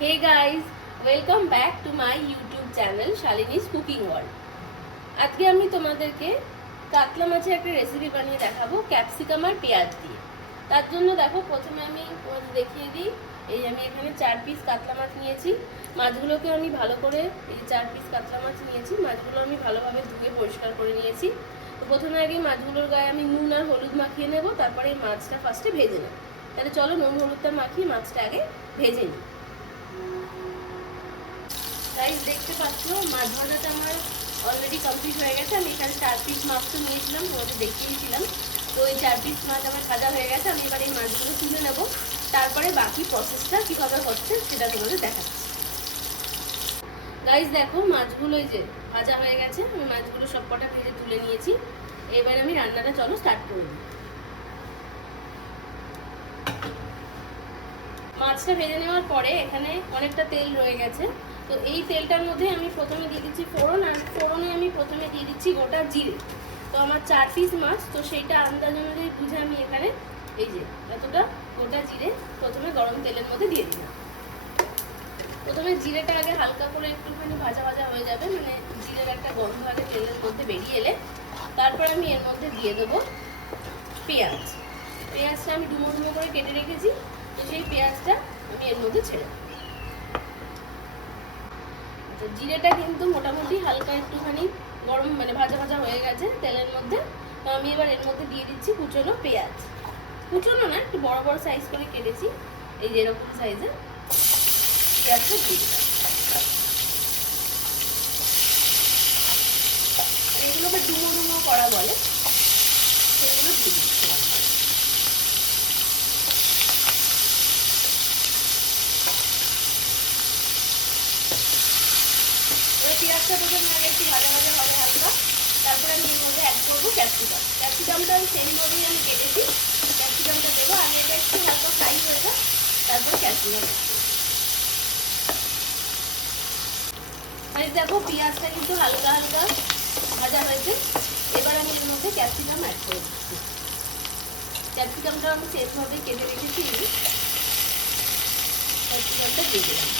Hey guys, welcome back to my YouTube channel Shalini's Cooking World. আজকে আমি তোমাদেরকে কাতলা মাছের একটা রেসিপি বানিয়ে দেখাবো ক্যাপসিকাম আর পেঁয়াজ দিয়ে। তার জন্য দেখো প্রথমে আমি তোমাদের দেখিয়ে দিই। এই আমি এখানে 4 পিস কাতলা মাছ নিয়েছি। মাছগুলোকে আমি ভালো করে এই 4 পিস কাতলা মাছ নিয়েছি। মাছগুলো আমি ভালোভাবে ধুয়ে পরিষ্কার করে নিয়েছি। তো প্রথমে আগে মাছগুলোর গায়ে আমি নুন আর হলুদ মাখিয়ে নেব, তারপরে এই মাছটা ফার্স্টে ভেজে নেব। তাহলে চলো নুন হলুদটা মাখিয়ে মাছটা আগে ভেজে নিই। গাইস দেখতে পাচ্ছ মাছ ভাজাটা আমার অলরেডি কমপ্লিট হয়ে গেছে। আমি এখানে 4 পিস মাছ তো নিয়েছিলাম, তোমাদের দেখিয়েছিলাম। তো এই 4 পিস মাছ আমার ভাজা হয়ে গেছে। আমি এবার এই মাছগুলো তুলে নেব, তারপরে বাকি প্রসেসটা কীভাবে হচ্ছে সেটা তোমাদের দেখাচ্ছি। গাইস দেখো মাছগুলো এই যে ভাজা হয়ে গেছে। আমি মাছগুলো সবকটা ভেজে তুলে নিয়েছি। এবার আমি রান্নাটা চলো স্টার্ট করে দিই। মাছটা ভেজে নেওয়ার পরে এখানে অনেকটা তেল রয়ে গেছে। তো এই তেলটার মধ্যে আমি প্রথমে দিয়ে দিচ্ছি ফোড়ন, আর ফোড়নে আমি প্রথমে দিয়ে দিচ্ছি গোটা জিরে। তো আমার 4 পিস মাছ, তো সেইটা আন্দাজ অনুযায়ী বুঝে আমি এখানে এই যে এতটা গোটা জিরে প্রথমে গরম তেলের মধ্যে দিয়ে দিলাম। প্রথমে জিরেটা আগে হালকা করে একটুখানি ভাজা ভাজা হয়ে যাবে, মানে জিরের একটা গন্ধ আগে তেলের মধ্যে বেরিয়ে এলে তারপর আমি এর মধ্যে দিয়ে দেবো পেঁয়াজ। পেঁয়াজটা আমি ডুমো ডুমো করে কেটে রেখেছি। তো সেই পেঁয়াজটা আমি এর মধ্যে ছেড়ে দেবো। জিরেটা কিন্তু মোটামুটি হালকা একটুখানি গরম মানে ভাজা ভাজা হয়ে গেছে তেলের মধ্যে। তো আমি এবার এর মধ্যে দিয়ে দিচ্ছি কুচনো পেঁয়াজ। কুচনো না, একটু বড় বড় সাইজ করে কেটেছি, এই যে এরকম সাইজের পেঁয়াজটা দিয়ে দিলাম। এগুলোকে ডুমো ডুমো করা বলে, সেগুলো দিয়ে দিচ্ছি। পেঁয়াজটা প্রথমে আগে একটু ভাজা ভাজা হবে হালকা, তারপরে আমি এর মধ্যে অ্যাড করবো ক্যাপসিকাম। ক্যাপসিকামটা আমি সেইভাবেই আমি কেটেছি, ক্যাপসিকামটা দেবো। আমি এটা একটু হালকা ফ্রাই হয়ে যাক, তারপরে ক্যাপসিকাম। আর দেখো পেঁয়াজটা কিন্তু হালকা হালকা ভাজা হয়েছে। এবার আমি এর মধ্যে ক্যাপসিকাম অ্যাড করে দিচ্ছি। ক্যাপসিকামটা আমি সেভাবে কেটে রেখেছি, ক্যাপসিকামটা দিয়ে দিলাম।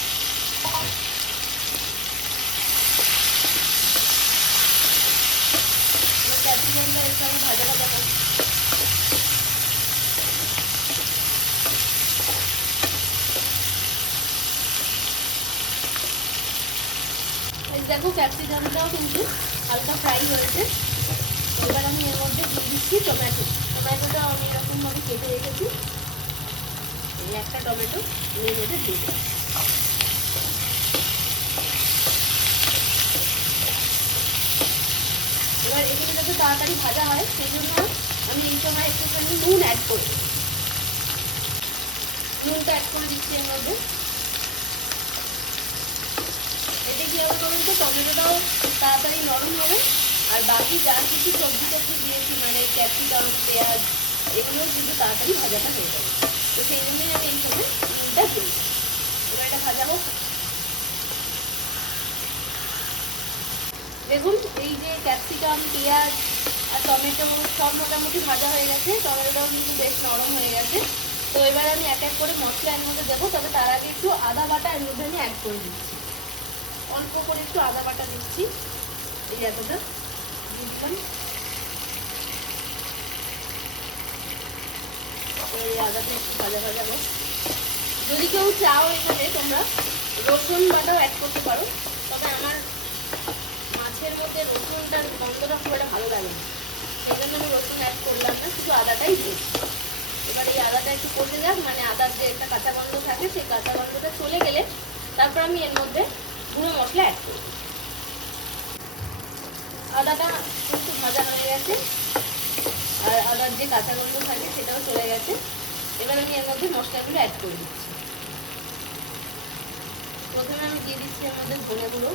ক্যাপসিকামটা এর সঙ্গে ভাজা ভাজা করছি। দেখো ক্যাপসিকামটাও কিন্তু হালকা ফ্রাই হয়েছে। এবার আমি এর মধ্যে দিয়ে দিচ্ছি টমেটো। টমেটোটাও আমি এরকমভাবে কেটে রেখেছি। এই একটা টমেটো এর মধ্যে দিয়ে দিই। এবার এগুলো যাতে তাড়াতাড়ি ভাজা হয় সেই জন্য আমি এই সময় একটুখানি নুন অ্যাড করি। নুনটা অ্যাড করে দিচ্ছি এর মধ্যে। এতে কি হবে বলুন তো, টমেটোটাও তাড়াতাড়ি নরম হবে, আর বাকি যা কিছু সবজি টবজি দিয়েছি মানে ক্যাপসিকাম পেঁয়াজ এগুলোও কিন্তু তাড়াতাড়ি ভাজাটা হয়ে যাবে। তো সেই জন্যই আমি এই সময় নুনটা দিই। এবার এটা ভাজা হোক। দেখুন এই যে ক্যাপসিকাম পেঁয়াজ আর টমেটো সব মোটামুটি ভাজা হয়ে গেছে। টমেটোটাও কিন্তু বেশ নরম হয়ে গেছে। তো এবার আমি এক এক করে মশলা এর মধ্যে দেবো, তবে তার আগে একটু আদা বাটা এর মধ্যে আমি অ্যাড করে দিচ্ছি। অল্প করে একটু আদা বাটা দিচ্ছি, এই এতটা দিয়ে দিলাম। এই আদাটা একটু ভাজা ভাজা হোক। যদি কেউ চাও এখানে তোমরা রসুন বাটাও অ্যাড করতে পারো, তবে আমার মাছের মধ্যে রসুনটার গন্ধটা খুব একটা ভালো লাগে না, সেই জন্য আমি রসুন অ্যাড করলাম না, শুধু আদাটাই দিয়েছি। এবার এই আদাটা একটু কষে যাক, মানে আদার যে একটা কাঁচা গন্ধ থাকে সেই কাঁচা গন্ধটা চলে গেলে তারপর আমি এর মধ্যে গুঁড়ো মশলা অ্যাড করব। আদাটা কিন্তু ভাজা হয়ে গেছে, আর আদার যে কাঁচা গন্ধ থাকে সেটাও চলে গেছে। এবার আমি এর মধ্যে মশলাগুলো অ্যাড করে দিচ্ছি। প্রথমে আমি দিয়ে দিচ্ছি এর মধ্যে ধনে গুঁড়ো,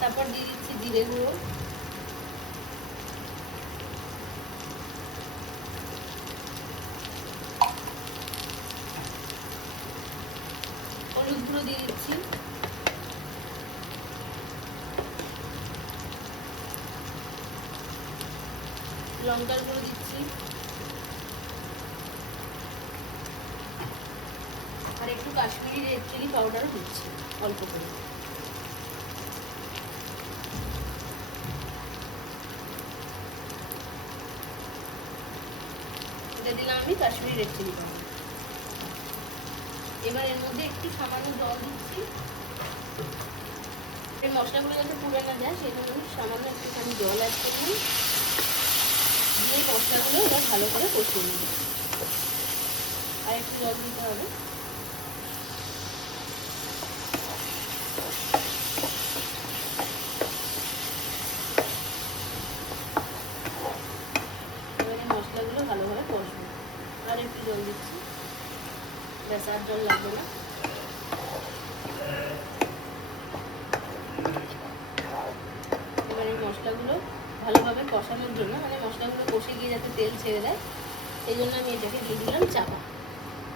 তারপর দিয়ে দিচ্ছি জিরে গুঁড়ো, হলুদ গুঁড়ো দিয়ে দিচ্ছি, লঙ্কার গুঁড়ো দিচ্ছি, আর একটু কাশ্মীরি রেড চিলি পাউডারও দিচ্ছি অল্প করে। এটা দিলাম আমি কাশ্মীরি রেড চিলি পাউডার। এবার এর মধ্যে একটু সামান্য জল দিচ্ছি। এই মশলাগুলো যাতে পুড়ে না যায় সেই জন্য আমি সামান্য একটুখানি জল অ্যাড করলাম, দিয়ে মশলাগুলো এবার ভালো করে কষিয়ে নিই। আর একটু জল দিতে হবে। এবারে মশলাগুলো ভালোভাবে কষবো। আর একটু জল দিচ্ছি, ব্যাস আর জল লাগবে না। এবারে মশলাগুলো ভালোভাবে কষানোর জন্য, মানে মশলাগুলো কষে গিয়ে যাতে তেল ছেড়ে দেয় সেই জন্য আমি এটাকে দিয়ে দিলাম চাপা।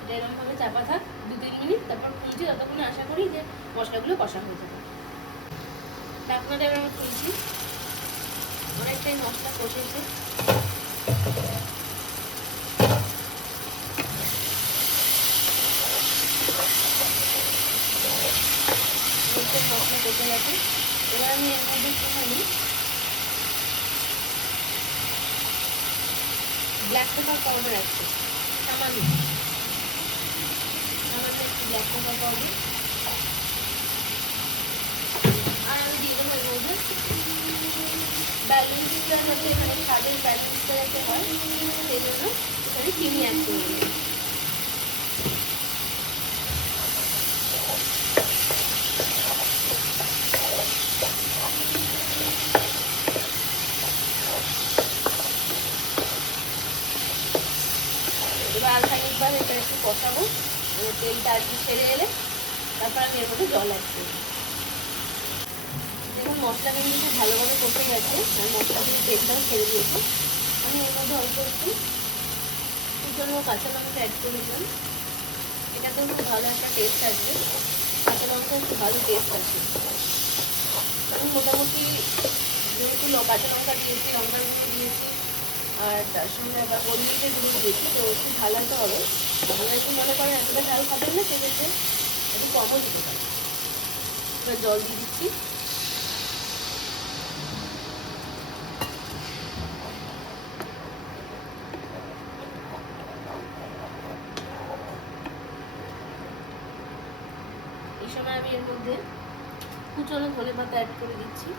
এটা এরকমভাবে চাপা থাক 2-3 মিনিট, তারপর খুলছি ততক্ষণে আশা করি যে মশলাগুলো কষা হয়ে যাবে। ঢাকনাটা এবার আমি খুলছি, অনেকটাই মশলা কষেছে। মশলা কষে গেছে। এবার আমি এর মধ্যে একটুখানি ব্ল্যাক পেপার পাউডার অ্যাড করছি, সামান্য একটু ব্ল্যাক পেপার পাউডার। আর আমি দিয়ে দেবো এর মধ্যে ব্যালেন্সটা, যাতে এখানে স্বাদের ব্যালেন্সটা যাতে হয় সেই জন্য এখানে চিনি অ্যাড করে দেবো। এবার আর খানিকবার এটা একটু কষাবো, তেলটা আর কি ছেড়ে এলে তারপর আমি এর মধ্যে জল অ্যাড করবো। দেখুন মশলা কিন্তু খুব ভালোভাবে কষে গেছে, আর মশলা কিন্তু তেলটাও ছেড়ে দিয়েছে। আমি এর মধ্যে অল্প একটু জন্য কাঁচা লঙ্কা অ্যাড করে দিলাম। এটাতেও খুব ভালো একটা টেস্ট আসবে, কাঁচা লঙ্কা একটু ভালো টেস্ট আসে। আমি মোটামুটি যেহেতু কাঁচা লঙ্কা দিয়েছি, লঙ্কার গুঁড়ো দিয়েছি, আর তার সঙ্গে আবার গোলমরিচের গুঁড়ো দিয়েছি, তো একটু ঝালাতে হবে। আপনারা একটু মনে করেন এতটা ঝাল খাবেন না, সেক্ষেত্রে একটু কমও দিতে পারেন। এবার জল দিয়ে দিচ্ছি। এই সময় আমি এর মধ্যে কুচনো ধনেপাতা অ্যাড করে দিচ্ছি।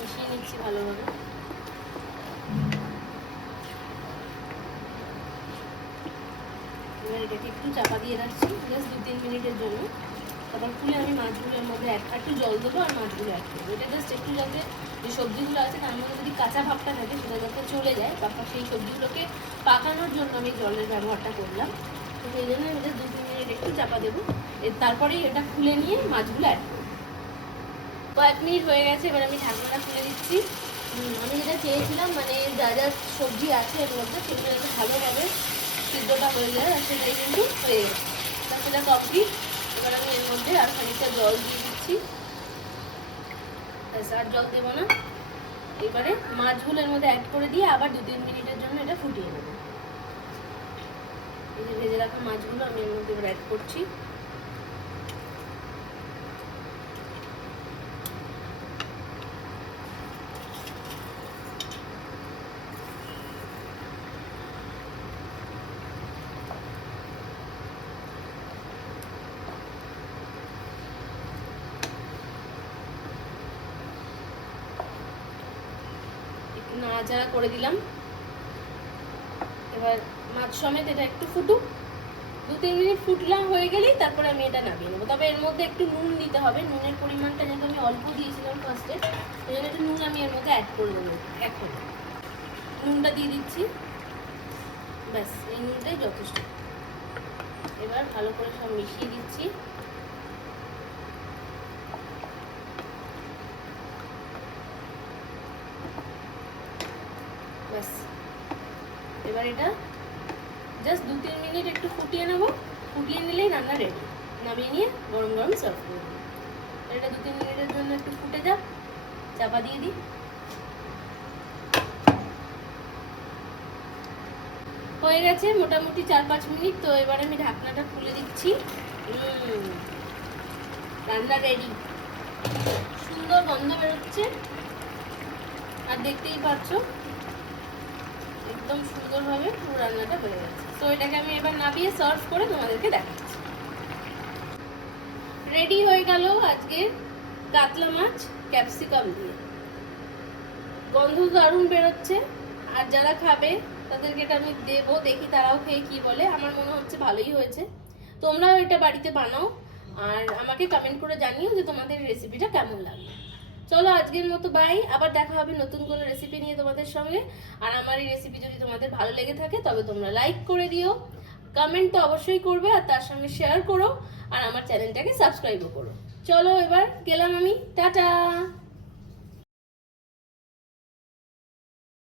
মিশিয়ে নিচ্ছি ভালোভাবে। এবার এটাকে একটু চাপা দিয়ে রাখছি জাস্ট 2-3 মিনিটের জন্য। তারপর খুলে আমি মাছগুলোর মধ্যে একটু জল দেবো আর মাছগুলো অ্যাড করবো। এটা জাস্ট একটু যাতে যে সবজিগুলো আছে তার মধ্যে যদি কাঁচা ভাবটা থাকে সেটা যাতে চলে যায়, তারপর সেই সবজিগুলোকে পাকানোর জন্য আমি জলের ব্যবহারটা করলাম। তো সেই জন্য আমি জাস্ট 2-3 মিনিট একটু চাপা দেবো, তারপরেই এটা খুলে নিয়ে মাছগুলো অ্যাড করবো। কয়েক মিনিট হয়ে গেছে, এবার আমি ঢাকনাটা খুলে দিচ্ছি। আমি যেটা চেয়েছিলাম, মানে যা যা সবজি আছে এর মধ্যে সেগুলো যাতে ভালোভাবে সিদ্ধটা হয়ে যায়, আর সেটাই কিন্তু হয়ে গেছে। সেটা কমপ্লিট। এবার আমি এর মধ্যে আর খানিকটা জল দিয়ে দিচ্ছি, আর জল দেবো না। এবারে মাছগুলো এর মধ্যে অ্যাড করে দিয়ে আবার 2-3 মিনিটের জন্য এটা ফুটিয়ে নেবো। এই যে ভেজে রাখা মাছগুলো আমি এর মধ্যে এবার অ্যাড করছি। নাড়াচাড়া করে দিলাম। এবার মাছ সমেত এটা একটু ফুটুক, 2-3 মিনিট ফুটলা হয়ে গেলেই তারপরে আমি এটা নামিয়ে নেবো। তবে এর মধ্যে একটু নুন দিতে হবে, নুনের পরিমাণটা যেহেতু আমি অল্প দিয়েছিলাম ফার্স্টে, সেই জন্য একটু নুন আমি এর মধ্যে অ্যাড করে দেবো। এখন নুনটা দিয়ে দিচ্ছি, ব্যাস এই নুনটাই যথেষ্ট। এবার ভালো করে সব মিশিয়ে দিচ্ছি। ব্যাস, এবার এটা জাস্ট 2-3 মিনিট একটু ফুটিয়ে নেবো। ফুটিয়ে নিলেই রান্না রেডি। নামিয়ে নিয়ে গরম গরম সার্ভ করে দেবো। এটা 2-3 মিনিটের জন্য একটু ফুটে যাক, চাপা দিয়ে দিই। হয়ে গেছে মোটামুটি 4-5 মিনিট। তো এবার আমি ঢাকনাটা খুলে দিচ্ছি। রান্না রেডি, সুন্দর গন্ধ বেরোচ্ছে আর দেখতেই পাচ্ছ একদম সুন্দরভাবে পুরো রান্নাটা হয়ে গেছে। তো এটাকে আমি এবার নামিয়ে সার্ভ করে তোমাদেরকে দেখাচ্ছি। রেডি হয়ে গেল আজকে কাতলা মাছ ক্যাপসিকাম দিয়ে। গন্ধ দারুণ বেরোচ্ছে, আর যারা খাবে তাদেরকে এটা আমি দেবো, দেখি তারাও খেয়ে কি বলে। আমার মনে হচ্ছে ভালোই হয়েছে। তোমরাও এটা বাড়িতে বানাও আর আমাকে কমেন্ট করে জানিও যে তোমাদের রেসিপিটা কেমন লাগলো। চলো আজকের মতো বাই, আবার দেখা হবে নতুন কোনো রেসিপি নিয়ে তোমাদের সঙ্গে। আর আমার এই রেসিপি যদি তোমাদের ভালো লেগে থাকে তবে তোমরা লাইক করে দিও, কমেন্ট তো অবশ্যই করবে, আর তার সঙ্গে শেয়ার করো, আর আমার চ্যানেলটাকে সাবস্ক্রাইবও করো। চলো এবার গেলাম আমি, টাটা।